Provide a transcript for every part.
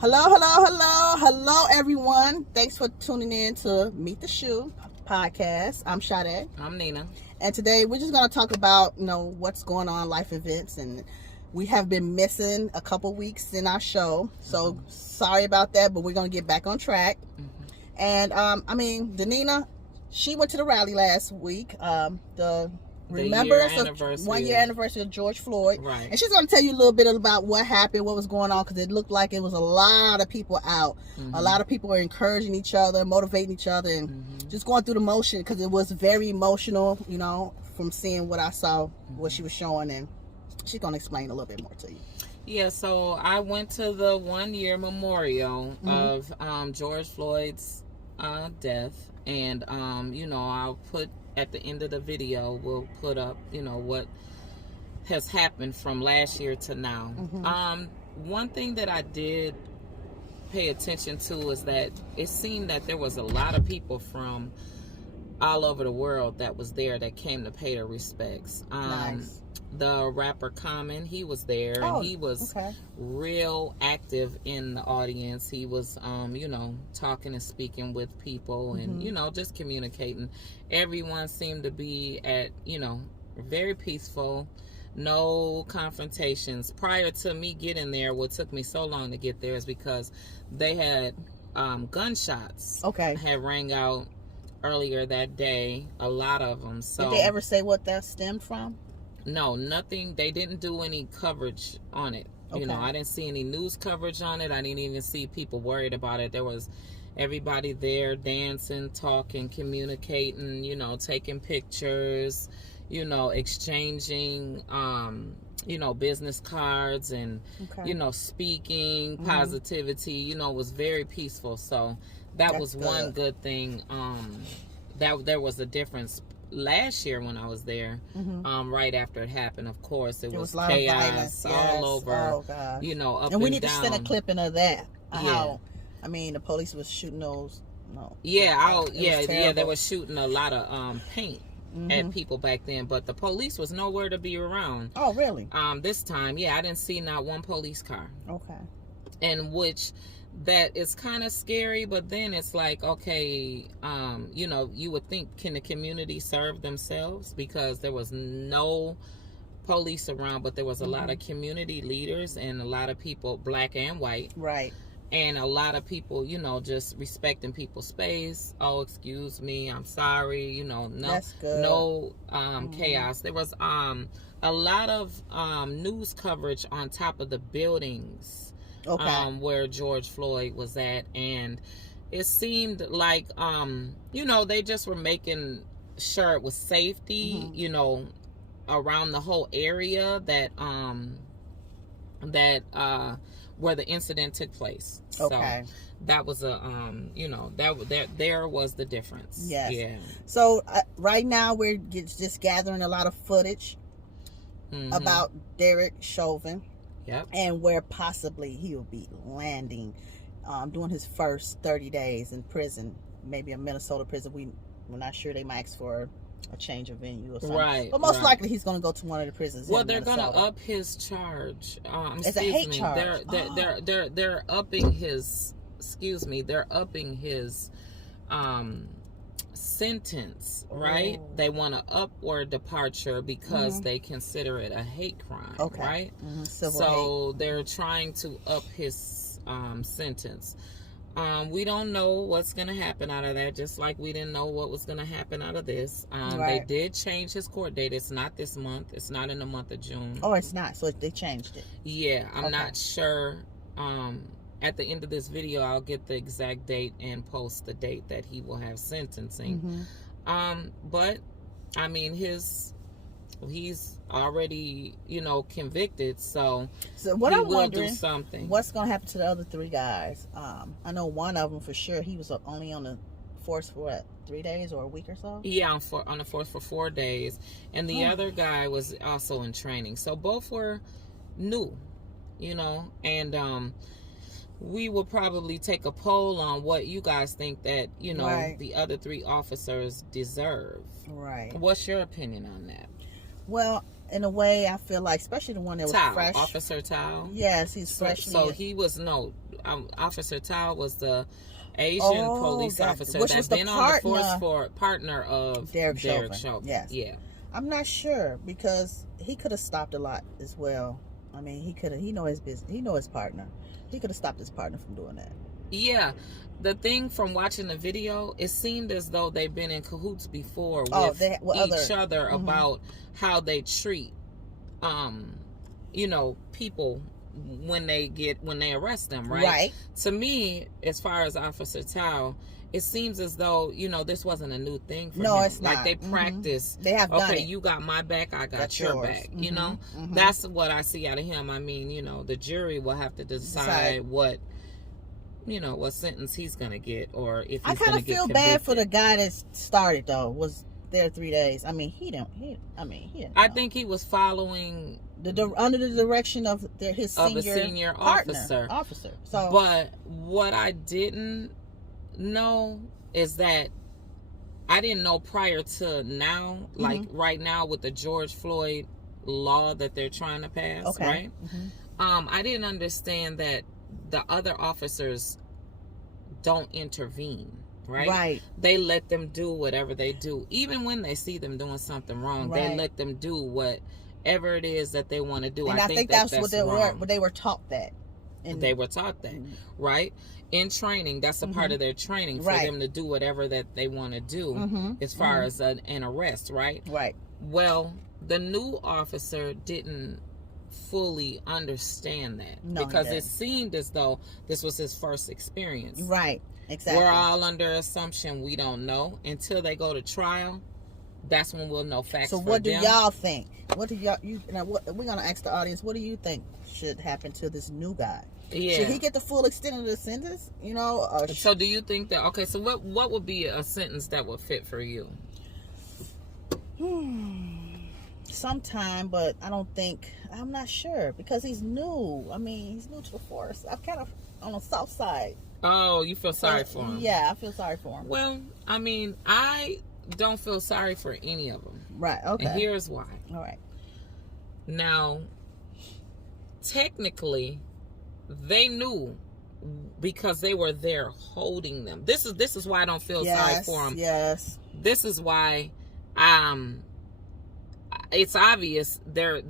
Hello, everyone. Thanks for tuning in to Meet the Shoe podcast. I'm Sade. I'm Nina. And today we're just going to talk about, what's going on, life events. And we have been missing a couple weeks in our show. So sorry about that, but we're going to get back on track. And, Nina, she went to the rally last week. The remembrance of 1 year anniversary of George Floyd. Right. And she's going to tell you a little bit about what happened, what was going on, because it looked like it was a lot of people out. A lot of people were encouraging each other, motivating each other, and just going through the motion, because it was very emotional, from seeing what I saw, what she was showing, and she's going to explain a little bit more to you. Yeah, so I went to the 1 year memorial of George Floyd's death, and I'll put at the end of the video, we'll put up what has happened from last year to now. One thing that I did pay attention to is that it seemed that there was a lot of people from all over the world that was there that came to pay their respects. Nice. The rapper Common, he was there, and he was real active in the audience. He was, talking and speaking with people and, just communicating. Everyone seemed to be at, very peaceful, no confrontations. Prior to me getting there, what took me so long to get there is because they had gunshots had rang out earlier that day, a lot of them. So did they ever say what that stemmed from? No, nothing. They didn't do any coverage on it. I didn't see any news coverage on it. I didn't even see people worried about it. There was everybody there dancing, talking, communicating, taking pictures, exchanging, business cards and, speaking, positivity, was very peaceful. So that was one good thing. That there was a difference. Last year when I was there, right after it happened, of course, it was chaos all over, up and we need down. to send a clipping of that. How, the police was shooting those. They were shooting a lot of paint at people back then, but the police was nowhere to be around. Oh, really? This time, I didn't see not one police car. Okay. And which that is kind of scary, but then it's like, okay, you would think, can the community serve themselves? Because there was no police around, but there was a lot of community leaders and a lot of people, black and white. Right. And a lot of people, just respecting people's space. Oh, excuse me, I'm sorry, That's good. no chaos. There was a lot of news coverage on top of the buildings. Where George Floyd was at, and it seemed like they just were making sure it was safety around the whole area that where the incident took place. So that was a there was the difference. Yes. Yeah. So right now we're just gathering a lot of footage about Derek Chauvin. Yep. And where possibly he will be landing, doing his first 30 days in prison, maybe a Minnesota prison. We're not sure. They might ask for a change of venue or something. Right. But most likely he's going to go to one of the prisons. Well, they're going to up his charge. It's a hate charge. They're upping his. Excuse me. They're upping his sentence, right? They want an upward departure because they consider it a hate crime, right? So hate. They're trying to up his sentence. We don't know what's going to happen out of that, just like we didn't know what was going to happen out of this. They did change his court date. It's not this month. It's not in the month of June. Oh, it's not. So they changed it. Yeah, I'm not sure. At the end of this video, I'll get the exact date and post the date that he will have sentencing. But he's already, convicted, so what he I'm will wondering, do something. What's going to happen to the other three guys? I know one of them for sure. He was only on the force for what, 3 days or a week or so? Yeah, on the force for 4 days, and the other guy was also in training. So both were new, and we will probably take a poll on what you guys think that, the other 3 officers deserve. Right. What's your opinion on that? Well, in a way, I feel like, especially the one that was fresh. Officer Tao. Yes, he's fresh. So he was Officer Tao was the Asian police officer which that's was been on the force for partner of Derek Chauvin. Yes. Yeah. I'm not sure because he could have stopped a lot as well. I mean, he could have. He know his business. He know his partner. He could have stopped his partner from doing that. Yeah. The thing from watching the video, it seemed as though they've been in cahoots before with each other about how they treat, people when they arrest them, right? Right. To me, as far as Officer Tao, it seems as though, this wasn't a new thing for him. No, it's not. Like they practice. They have done it. You got my back, I got your back. That's what I see out of him. I mean, the jury will have to decide what sentence he's gonna get, or if he's I kind of feel bad for the guy that started though. Was there 3 days? I mean, he didn't. I think he was following under the direction of his senior officer. So, but what I didn't know is that I didn't know prior to now, like right now with the George Floyd law that they're trying to pass, right? I didn't understand that the other officers don't intervene, right? Right. They let them do whatever they do. Even when they see them doing something wrong, they let them do whatever it is that they want to do. And I think that's what they were taught that. They were taught that, right? In training, that's a part of their training for them to do whatever that they want to do as far as an arrest, right? Right. Well, the new officer didn't fully understand that because it seemed as though this was his first experience. Right. Exactly. We're all under assumption we don't know until they go to trial. That's when we'll know facts. So what do y'all think? What do we're gonna ask the audience? What do you think should happen to this new guy? Yeah. Should he get the full extent of the sentence? So do you think that? Okay. So what would be a sentence that would fit for you? Sometime, but I'm not sure because he's new. I mean, he's new to the force. I'm kind of on the south side. Oh, you feel sorry for him? Yeah, I feel sorry for him. Well, I mean, I don't feel sorry for any of them. Right, okay. And here's why. All right. Now, technically, they knew because they were there holding them. This is why I don't feel sorry for them. Yes. This is why it's obvious their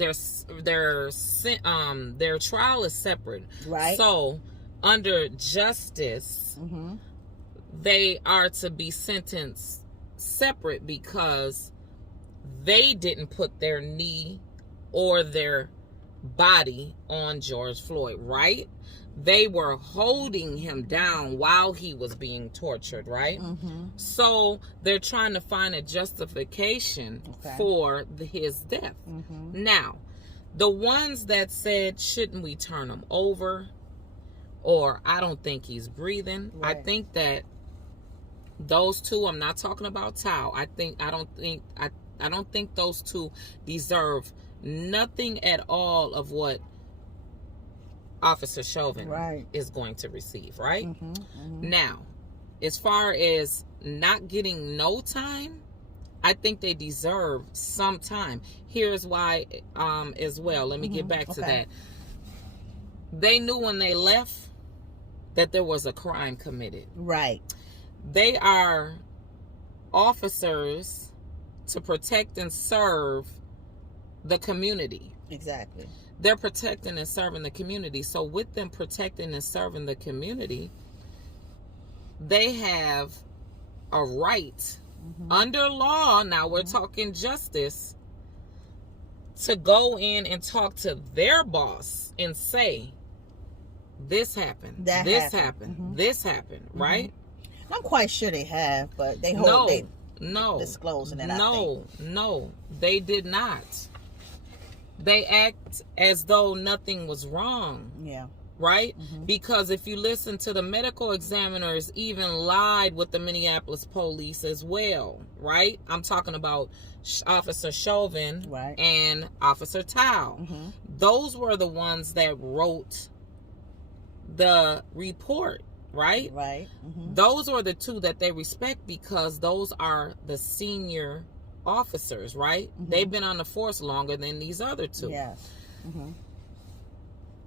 trial is separate. Right. So under justice, they are to be sentenced separate because they didn't put their knee or their body on George Floyd, right? They were holding him down while he was being tortured, right? So they're trying to find a justification for his death. Now, the ones that said, shouldn't we turn him over? Or I don't think he's breathing. Right. I think that those two, I'm not talking about Tao. I don't think those two deserve nothing at all of what Officer Chauvin is going to receive, right? Now, as far as not getting no time, I think they deserve some time. Here's why as well. Let me get back to that. They knew when they left that there was a crime committed. Right. They are officers to protect and serve the community. Exactly. They're protecting and serving the community. So with them protecting and serving the community, they have a right under law, now we're talking justice, to go in and talk to their boss and say, this happened, this happened, this happened, right? I'm quite sure they have, but they disclosing it. No, they did not. They act as though nothing was wrong. Yeah. Right? Because if you listen to the medical examiners, even lied with the Minneapolis police as well. Right? I'm talking about Officer Chauvin and Officer Tao. Those were the ones that wrote the report. Right? Right. Those are the two that they respect because those are the senior officers, right? They've been on the force longer than these other two. Yes.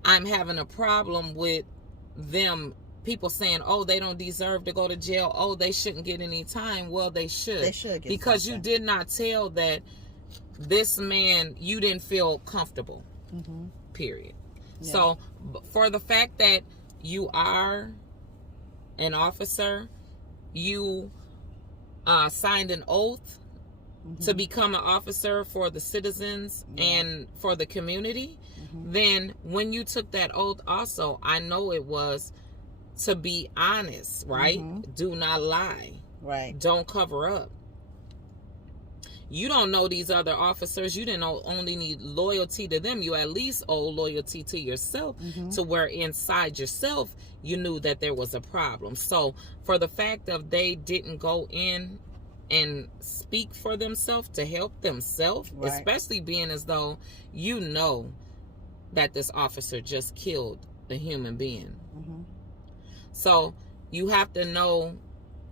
I'm having a problem with them, people saying, oh, they don't deserve to go to jail. Oh, they shouldn't get any time. Well, they should. They should get because something. You did not tell that this man, you didn't feel comfortable. Period. Yeah. So for the fact that you are an officer, you signed an oath to become an officer for the citizens and for the community, then when you took that oath also, I know it was to be honest, right? Do not lie. Right. Don't cover up. You don't know these other officers. You didn't only need loyalty to them. You at least owe loyalty to yourself, to where inside yourself you knew that there was a problem. So for the fact of they didn't go in and speak for themselves to help themselves, especially being as though you know that this officer just killed a human being. So you have to know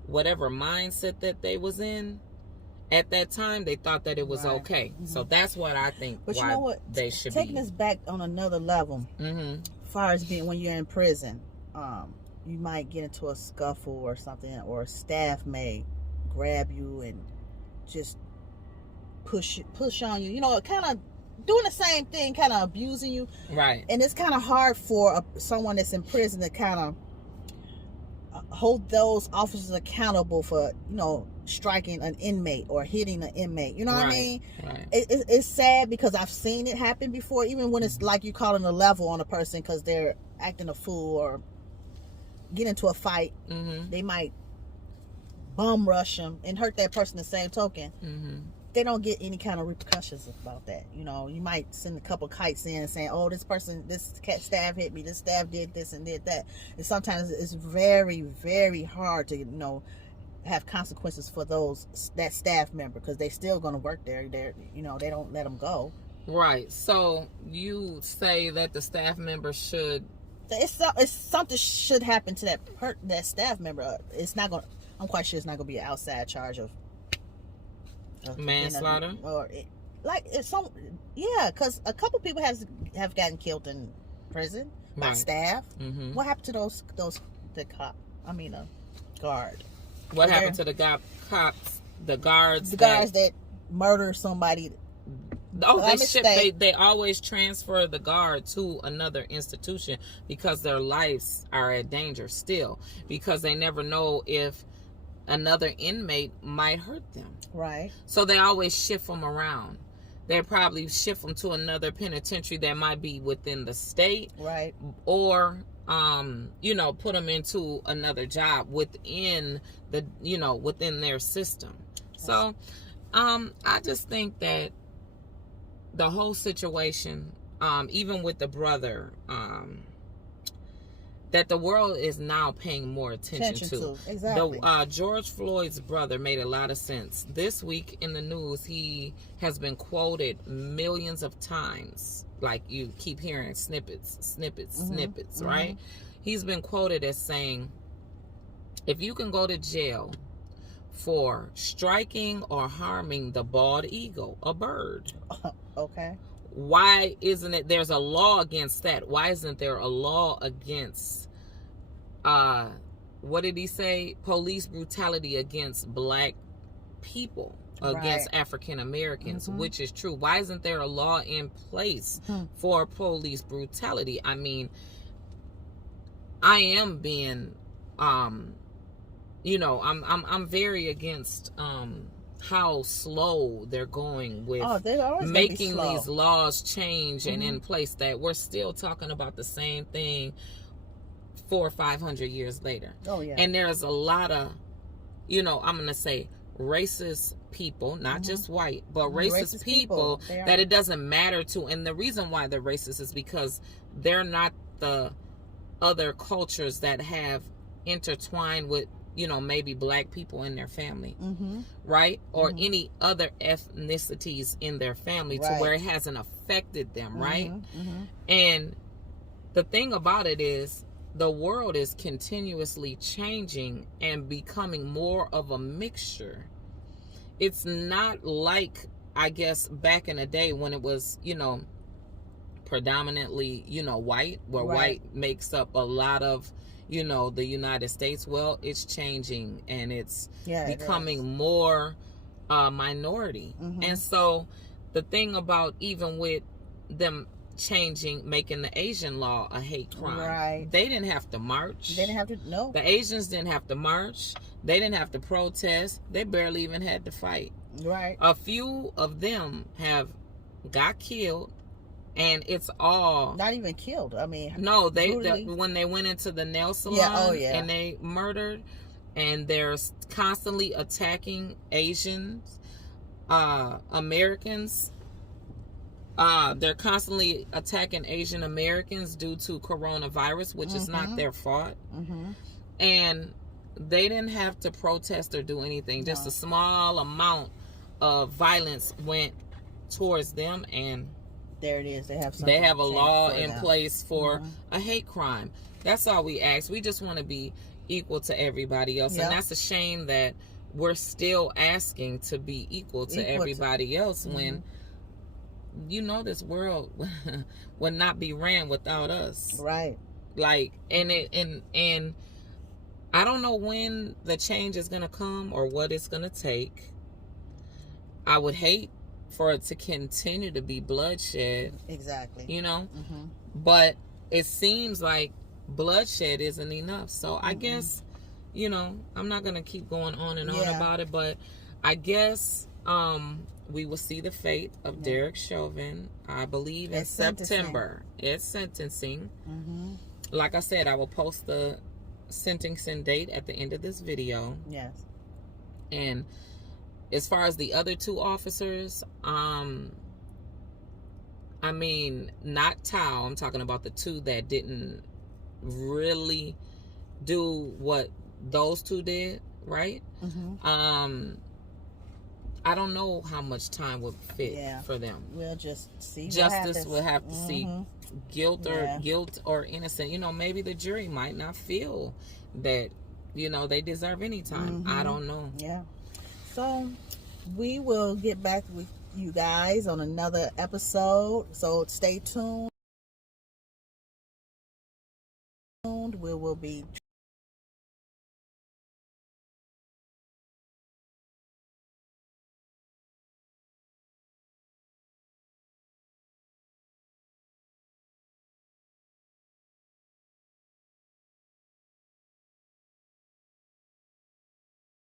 whatever mindset that they was in. At that time, they thought that it was okay. So that's what I think. But you know what? They should taking this back on another level. As far as being when you're in prison, you might get into a scuffle or something, or a staff may grab you and just push on you. You know, kind of doing the same thing, kind of abusing you. Right. And it's kind of hard for someone that's in prison to kind of hold those officers accountable for, you know, striking an inmate or hitting an inmate. You know what I mean? Right. It's sad because I've seen it happen before, even when it's like you calling a level on a person because they're acting a fool or get into a fight. They might bum rush them and hurt that person the same token. They don't get any kind of repercussions about that. You know, you might send a couple kites in and saying, oh, this staff hit me, this staff did this and did that. And sometimes it's very, very hard to, you know, have consequences for that staff member, because they still going to work there. They're, you know, they don't let them go. Right. So you say that the staff member should. It's something should happen to that staff member. It's not going. I'm quite sure it's not going to be an outside charge of manslaughter, because a couple people have gotten killed in prison by staff. What happened to the guard? What happened to the cops, the guards that murder somebody? Oh, they always transfer the guard to another institution because their lives are at danger still, because they never know if another inmate might hurt them. Right. So they always shift them around. They probably shift them to another penitentiary that might be within the state. Right. Or, put them into another job within within their system. Yes. So, I just think that the whole situation, even with the brother, that the world is now paying more attention to. Exactly. George Floyd's brother made a lot of sense. This week in the news, he has been quoted millions of times. Like, you keep hearing snippets, right? He's been quoted as saying, if you can go to jail for striking or harming the bald eagle, a bird. Okay. Why isn't it, there's a law against that? Why isn't there a law against, what did he say? Police brutality against black people, against African Americans, which is true. Why isn't there a law in place for police brutality? I mean, I am being, I'm very against, how slow they're going with making these laws change and in place, that we're still talking about the same thing 400 or 500 years later. Oh yeah. And there's a lot of, I'm going to say racist people, not just white, but racist people that it doesn't matter to. And the reason why they're racist is because they're not the other cultures that have intertwined with, maybe black people in their family, right? Or any other ethnicities in their family, to where it hasn't affected them, right? And the thing about it is, the world is continuously changing and becoming more of a mixture. it's not like, I guess, back in the day when it was, predominantly, white, where white makes up a lot of, the United States. Well, it's changing, and it's becoming more minority. And so the thing about, even with them making the Asian law a hate crime, they didn't have to march. They didn't have to. No, the Asians didn't have to march. They didn't have to protest. They barely even had to fight. A few of them got killed, and it's all not even killed. I mean, no, when they went into the nail salon and they murdered, and they're constantly attacking Asians, Americans. They're constantly attacking Asian Americans due to coronavirus, which is not their fault. And they didn't have to protest or do anything. Just a small amount of violence went towards them, and there it is. They have a law in place for a hate crime. That's all we ask. We just want to be equal to everybody else. And that's a shame that we're still asking to be equal to everybody else when this world would not be ran without us. Like, and I don't know when the change is going to come or what it's going to take. I would hate for it to continue to be bloodshed. But it seems like bloodshed isn't enough. So I guess, I'm not going to keep going on and on about it, but I guess we will see the fate of Derek Chauvin, I believe, in September. It's sentencing. Like I said, I will post the sentencing date at the end of this video. And as far as the other two officers, I mean, not Tao. I'm talking about the two that didn't really do what those two did, right? I don't know how much time would fit for them. We'll just see. Justice will have to see guilt or innocent. Maybe the jury might not feel that they deserve any time. I don't know. So we will get back with you guys on another episode. So stay tuned. We will be